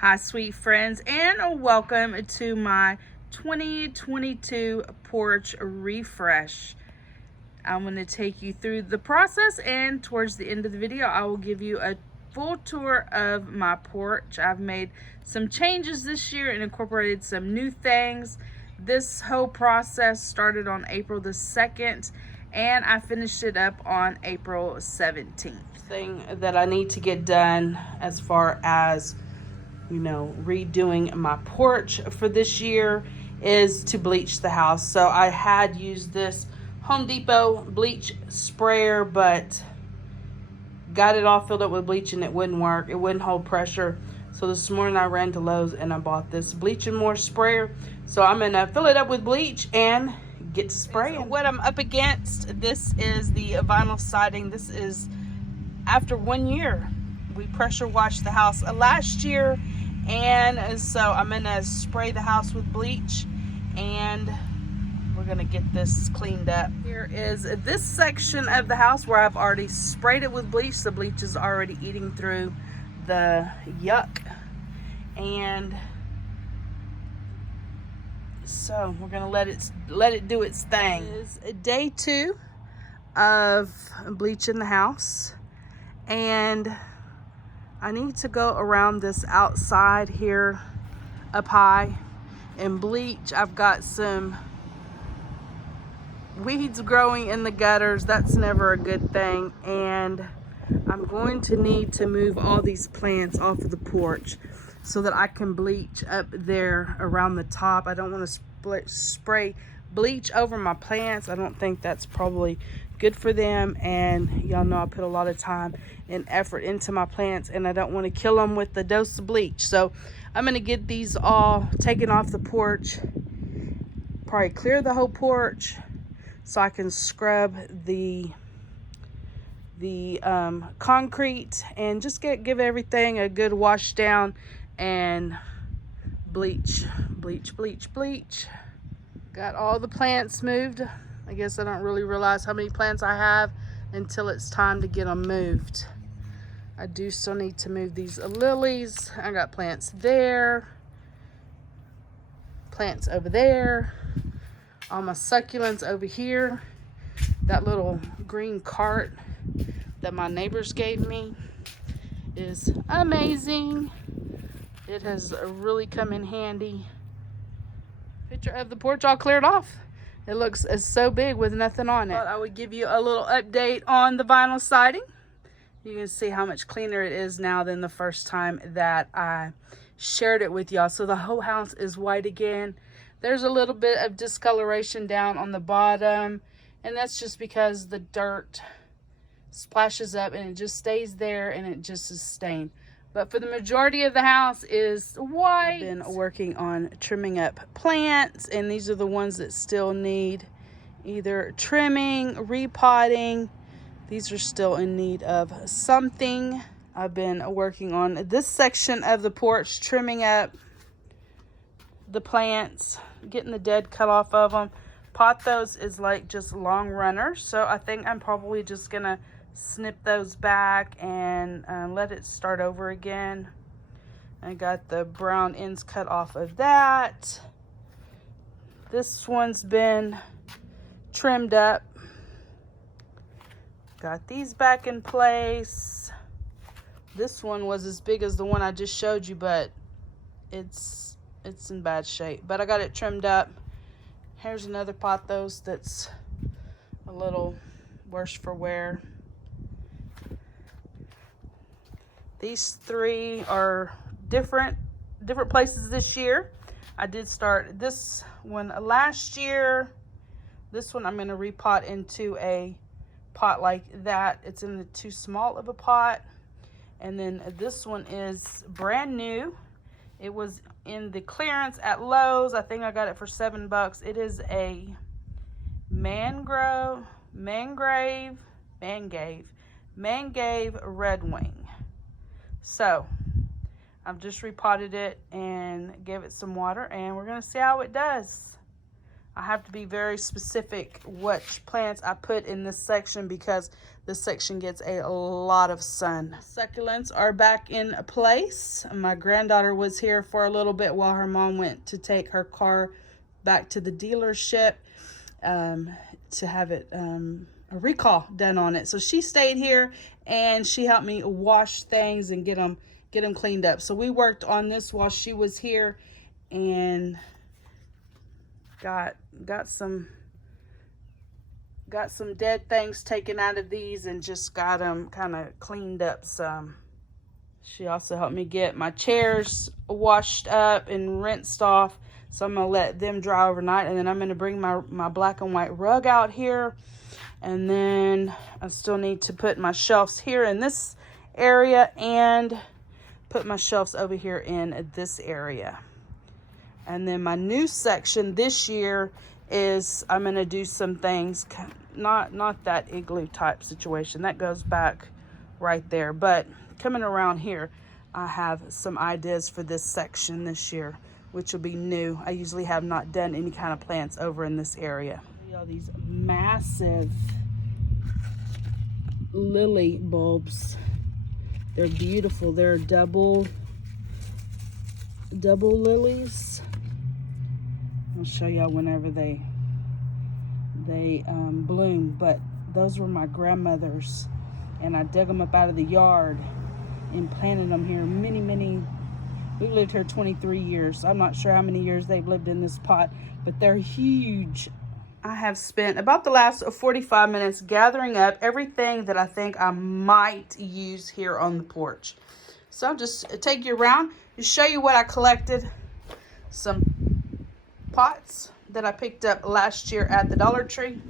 Hi, sweet friends, and welcome to my 2022 porch refresh. I'm going to take you through the process, and towards the end of the video, I will give you a full tour of my porch. I've made some changes this year and incorporated some new things. This whole process started on April the 2nd, and I finished it up on April 17th. Thing that I need to get done as far as redoing my porch for this year is to bleach the house. So I had used this Home Depot bleach sprayer, but got it all filled up with bleach and it wouldn't work. It wouldn't hold pressure. So this morning I ran to Lowe's and I bought this Bleach and More sprayer. So I'm gonna fill it up with bleach and get to spraying. So what I'm up against, this is the vinyl siding. This is after 1 year. We pressure washed the house last year, and so I'm gonna spray the house with bleach and we're gonna get this cleaned up. Here is this section of the house where I've already sprayed it with bleach. The bleach is already eating through the yuck, and so we're gonna let it do its thing. It is day 2 of bleaching the house, and I need to go around this outside here up high and bleach. I've got some weeds growing in the gutters. That's never a good thing. And I'm going to need to move all these plants off of the porch so that I can bleach up there around the top. I don't want to spray bleach over my plants. I don't think that's probably good for them, and y'all know I put a lot of time and effort into my plants, and I don't want to kill them with the dose of bleach. So I'm going to get these all taken off the porch, probably clear the whole porch so I can scrub the concrete and just give everything a good wash down and bleach. Got all the plants moved. I guess I don't really realize how many plants I have until it's time to get them moved. I do still need to move these lilies. I got plants there, plants over there, all my succulents over here. That little green cart that my neighbors gave me is amazing. It has really come in handy. Picture of the porch all cleared off. It looks so big with nothing on it. But I would give you a little update on the vinyl siding. You can see how much cleaner it is now than the first time that I shared it with y'all. So the whole house is white again. There's a little bit of discoloration down on the bottom, and that's just because the dirt splashes up and it just stays there and it just is stained. But for the majority of the house is white. I've been working on trimming up plants, and these are the ones that still need either trimming, repotting. These are still in need of something. I've been working on this section of the porch, trimming up the plants, getting the dead cut off of them. Pothos is like just long runners, so I think I'm probably just gonna snip those back and let it start over again. I got the brown ends cut off of that. This one's been trimmed up. Got these back in place. This one was as big as the one I just showed you, but it's in bad shape. But I got it trimmed up. Here's another pothos that's a little worse for wear. These 3 are different places this year. I did start this one last year. This one I'm going to repot into a pot like that. It's in the too small of a pot. And then this one is brand new. It was in the clearance at Lowe's. I think I got it for $7. It is a mangrove red wing. So I've just repotted it and gave it some water, and we're gonna see how it does. I have to be very specific which plants I put in this section because this section gets a lot of sun. Succulents are back in place. My granddaughter was here for a little bit while her mom went to take her car back to the dealership to have it a recall done on it. So she stayed here and she helped me wash things and get them cleaned up. So we worked on this while she was here and got some dead things taken out of these and just got them kind of cleaned up some. She also helped me get my chairs washed up and rinsed off. So I'm gonna let them dry overnight, and then I'm gonna bring my black and white rug out here. And then I still need to put my shelves here in this area and put my shelves over here in this area. And then my new section this year is I'm going to do some things, not that igloo type situation. That goes back right there. But coming around here, I have some ideas for this section this year, which will be new. I usually have not done any kind of plants over in this area. All these massive lily bulbs. They're beautiful. They're double lilies. I'll show y'all whenever they bloom. But those were my grandmother's, and I dug them up out of the yard and planted them here. We've lived here 23 years. I'm not sure how many years they've lived in this pot, but they're huge. I have spent about the last 45 minutes gathering up everything that I think I might use here on the porch. So I'll just take you around and show you what I collected. Some pots that I picked up last year at the Dollar Tree.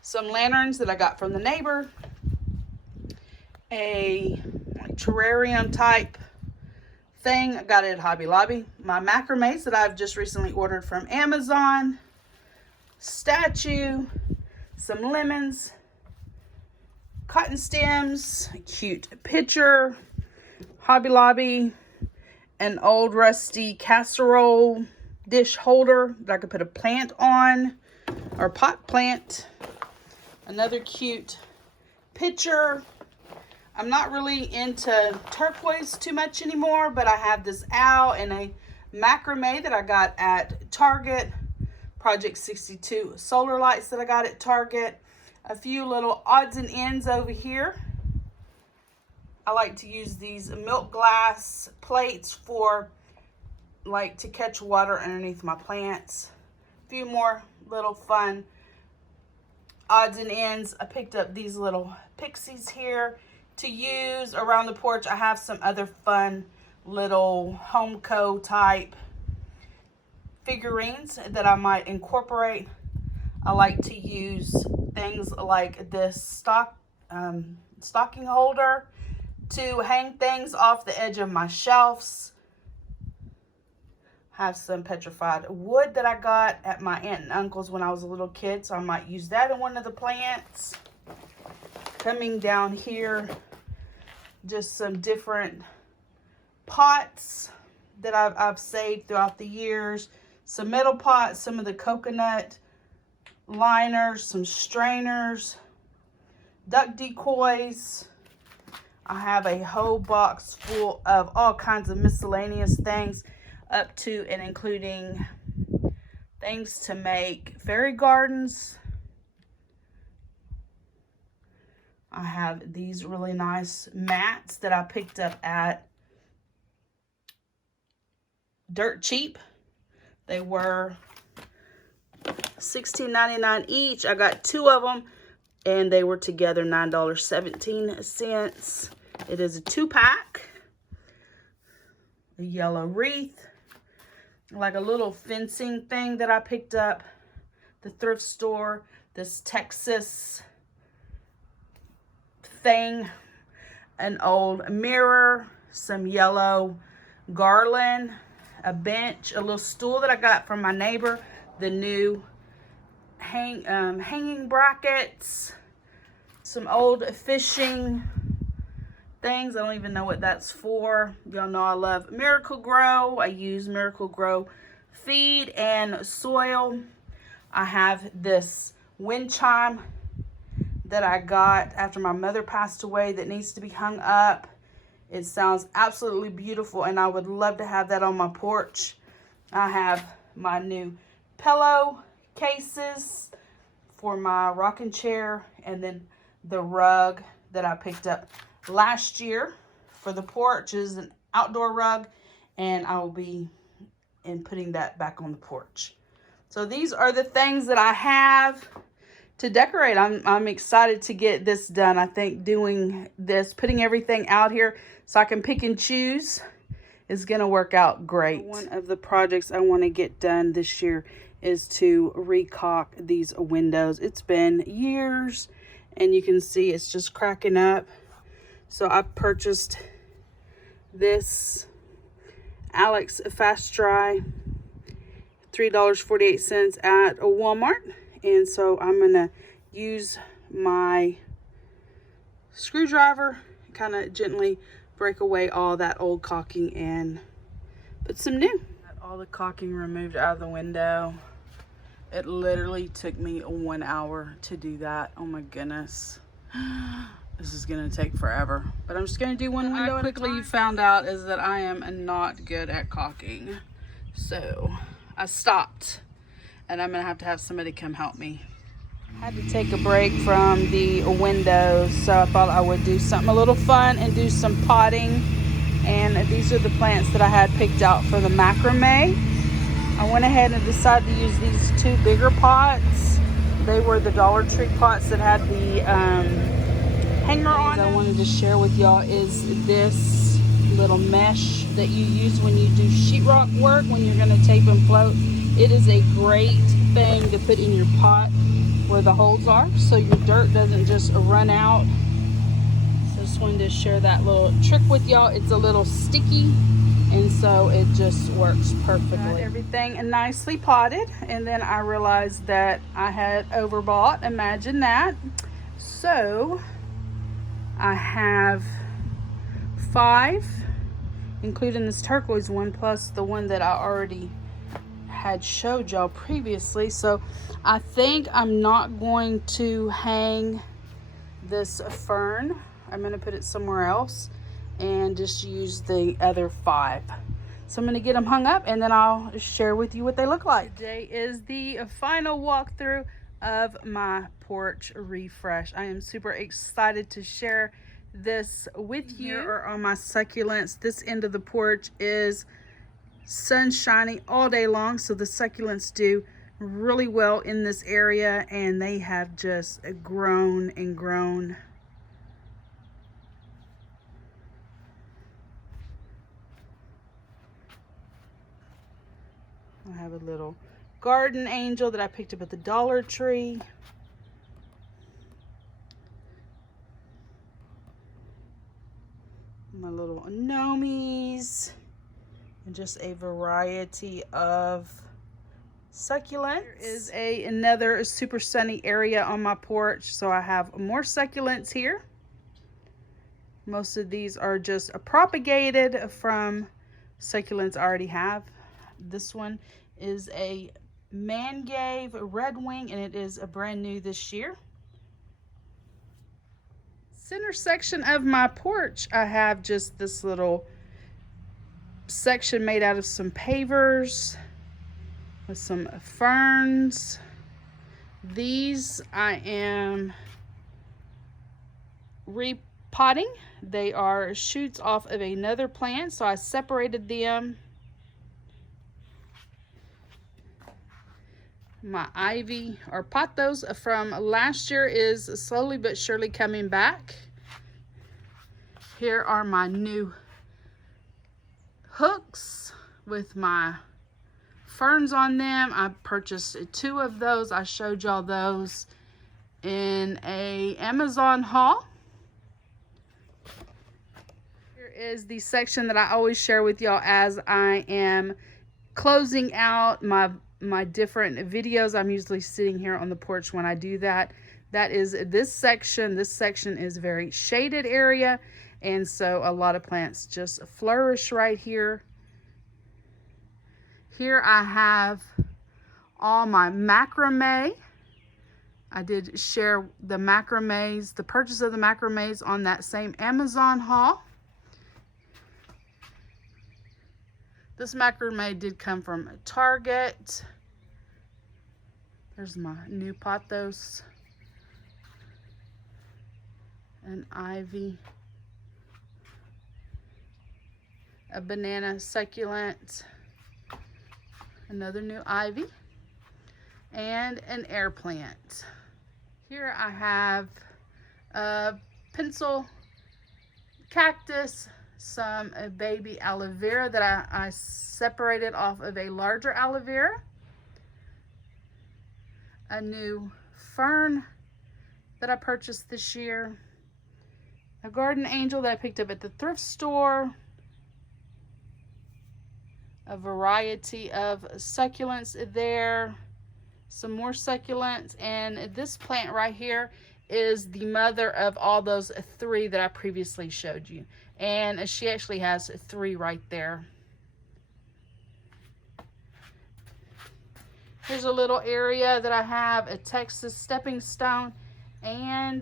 Some lanterns that I got from the neighbor. A terrarium type thing I got it at Hobby Lobby. My macrames that I've just recently ordered from Amazon. Statue, some lemons, cotton stems, a cute picture, Hobby Lobby, an old rusty casserole dish holder that I could put a plant on, or pot plant, another cute picture. I'm not really into turquoise too much anymore, but I have this owl and a macrame that I got at Target. Project 62 solar lights that I got at Target. A few little odds and ends over here. I like to use these milk glass plates for to catch water underneath my plants. A few more little fun odds and ends. I picked up these little pixies here to use around the porch. I have some other fun little Homeco type figurines that I might incorporate. I like to use things like this stocking holder to hang things off the edge of my shelves. Have some petrified wood that I got at my aunt and uncle's when I was a little kid, so I might use that in one of the plants. Coming down here, just some different pots that I've saved throughout the years. Some metal pots, some of the coconut liners, some strainers, duck decoys. I have a whole box full of all kinds of miscellaneous things, up to and including things to make fairy gardens. I have these really nice mats that I picked up at Dirt Cheap. They were $16.99 each. I got 2 of them, and they were together $9.17. It is a 2-pack. A yellow wreath, like a little fencing thing that I picked up the thrift store. This Texas thing, an old mirror, some yellow garland, a bench, a little stool that I got from my neighbor, the new hanging brackets, some old fishing things. I don't even know what that's for. Y'all know I love Miracle Grow. I use Miracle Grow feed and soil. I have this wind chime that I got after my mother passed away that needs to be hung up. It sounds absolutely beautiful, and I would love to have that on my porch. I have my new pillow cases for my rocking chair, and then the rug that I picked up last year for the porch is an outdoor rug, and I will be putting that back on the porch. So these are the things that I have to decorate. I'm excited to get this done. I think doing this, putting everything out here so I can pick and choose, is going to work out great. One of the projects I want to get done this year is to recaulk these windows. It's been years, and you can see it's just cracking up. So I purchased this Alex Fast Dry, $3.48 at a Walmart. And so I'm gonna use my screwdriver, kind of gently break away all that old caulking and put some new. Got all the caulking removed out of the window. It literally took me 1 hour to do that. Oh my goodness. This is gonna take forever, but I'm just gonna do one window. Quickly you found out is that I am not good at caulking. So I stopped, and I'm gonna have to have somebody come help me. I had to take a break from the windows, so I thought I would do something a little fun and do some potting. And these are the plants that I had picked out for the macrame. I went ahead and decided to use these 2 bigger pots. They were the Dollar Tree pots that had the hanger on them. I wanted to share with y'all is this little mesh that you use when you do sheetrock work, when you're going to tape and float. It is a great thing to put in your pot where the holes are, so your dirt doesn't just run out. So I just wanted to share that little trick with y'all. It's a little sticky, and so it just works perfectly. Got everything nicely potted, and then I realized that I had overbought. Imagine that. So I have 5, including this turquoise one, plus the one that I already had showed y'all previously. So I think I'm not going to hang this fern. I'm going to put it somewhere else and just use the other 5. So I'm going to get them hung up, and then I'll share with you what they look like. Today is the final walkthrough of my porch refresh. I am super excited to share this with you. Here are all my succulents. This end of the porch is sunshiny all day long, so the succulents do really well in this area, and they have just grown and grown. I have a little garden angel that I picked up at the Dollar Tree. My little anemones, and just a variety of succulents. There is another super sunny area on my porch, so I have more succulents here. Most of these are just propagated from succulents I already have. This one is a Mangave Red Wing, and it is a brand new this year. Center section of my porch, I have just this little section made out of some pavers with some ferns. These I am repotting. They are shoots off of another plant, so I separated them. My ivy or pothos from last year is slowly but surely coming back. Here are my new hooks with my ferns on them. I purchased 2 of those. I showed y'all those in a Amazon haul. Here is the section that I always share with y'all as I am closing out my different videos. I'm usually sitting here on the porch when I do that. That is this section. This section is very shaded area, and so a lot of plants just flourish right here. Here I have all my macrame. I did share the macrames, the purchase of the macrames on that same Amazon haul. This macrame did come from Target. There's my new pothos. An ivy. A banana succulent. Another new ivy. And an air plant. Here I have a pencil cactus, some baby aloe vera that I separated off of a larger aloe vera, a new fern that I purchased this year, a garden angel that I picked up at the thrift store, a variety of succulents there, some more succulents, and this plant right here is the mother of all those 3 that I previously showed you, and she actually has 3 right there. Here's a little area that I have a Texas stepping stone and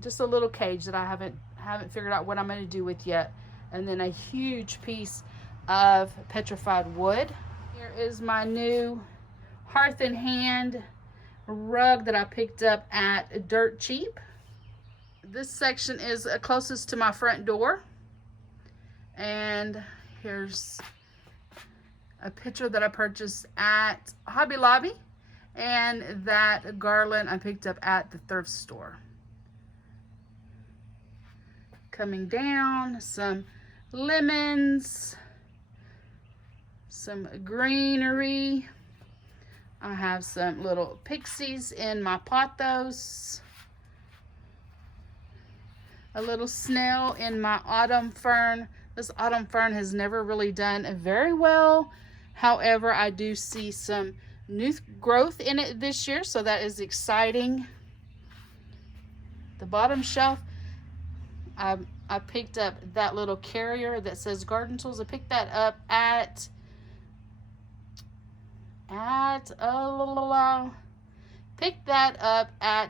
just a little cage that I haven't figured out what I'm going to do with yet, and then a huge piece of petrified wood. Here is my new Hearth and Hand rug that I picked up at Dirt Cheap. This section is closest to my front door, and here's a picture that I purchased at Hobby Lobby, and that garland I picked up at the thrift store. Coming down, some lemons, some greenery. I have some little pixies in my pothos. A little snail in my autumn fern. This autumn fern has never really done very well. However, I do see some new growth in it this year, so that is exciting. The bottom shelf, I picked up that little carrier that says garden tools. I picked that up at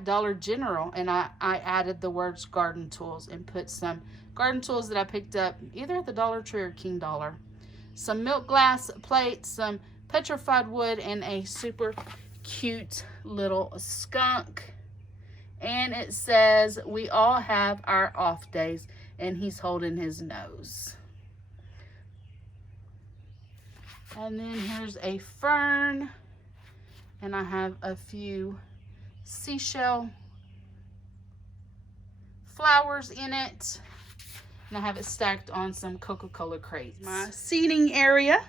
Dollar General, and I added the words garden tools and put some garden tools that I picked up either at the Dollar Tree or King Dollar. Some milk glass plates, some petrified wood, and a super cute little skunk. And it says, "We all have our off days," and he's holding his nose. And then here's a fern, and I have a few seashell flowers in it, and I have it stacked on some Coca-Cola crates. My seating area,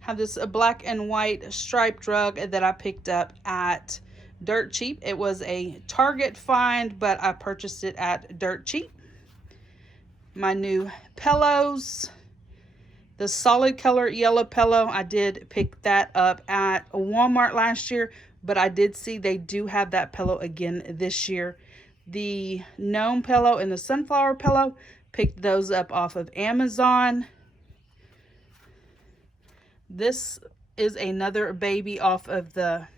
have this black and white striped rug that I picked up at Dirt Cheap. It was a Target find, but I purchased it at Dirt Cheap. My new pillows. The solid color yellow pillow, I did pick that up at Walmart last year, but I did see they do have that pillow again this year. The gnome pillow and the sunflower pillow, picked those up off of Amazon. This is another baby off of the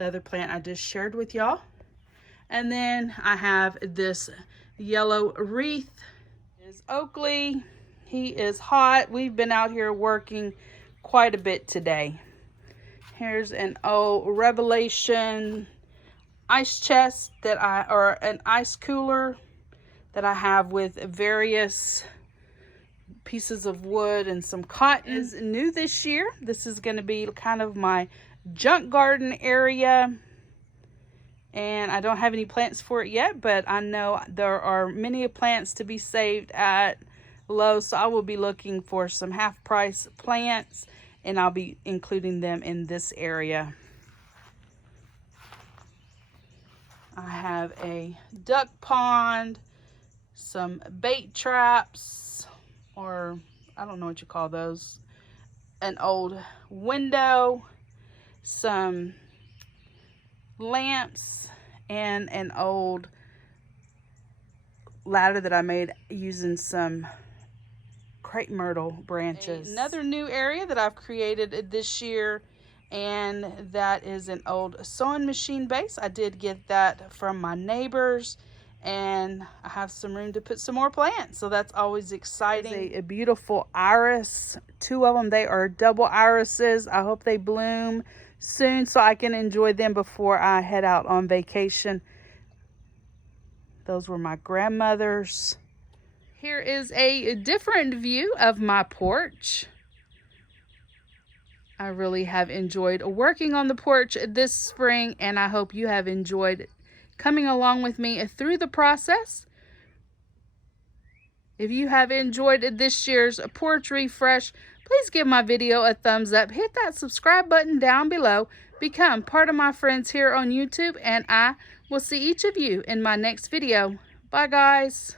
other plant I just shared with y'all. And then I have this yellow wreath. This is Oakley. He is hot. We've been out here working quite a bit today. Here's an old Revelation ice chest or an ice cooler that I have with various pieces of wood and some cotton. Is new this year. This is going to be kind of my junk garden area. And I don't have any plants for it yet, but I know there are many plants to be saved at Lowe's, so I will be looking for some half-price plants, and I'll be including them in this area. I have a duck pond, some bait traps, or I don't know what you call those, an old window, some lamps, and an old ladder that I made using some crepe myrtle branches. Another new area that I've created this year And that is an old sewing machine base. I did get that from my neighbors, and I have some room to put some more plants, so that's always exciting. A beautiful iris, 2 of them. They are double irises. I hope they bloom soon so I can enjoy them before I head out on vacation. Those were my grandmother's. Here is a different view of my porch. I really have enjoyed working on the porch this spring, and I hope you have enjoyed coming along with me through the process. If you have enjoyed this year's porch refresh, please give my video a thumbs up. Hit that subscribe button down below. Become part of my friends here on YouTube, and I will see each of you in my next video. Bye, guys.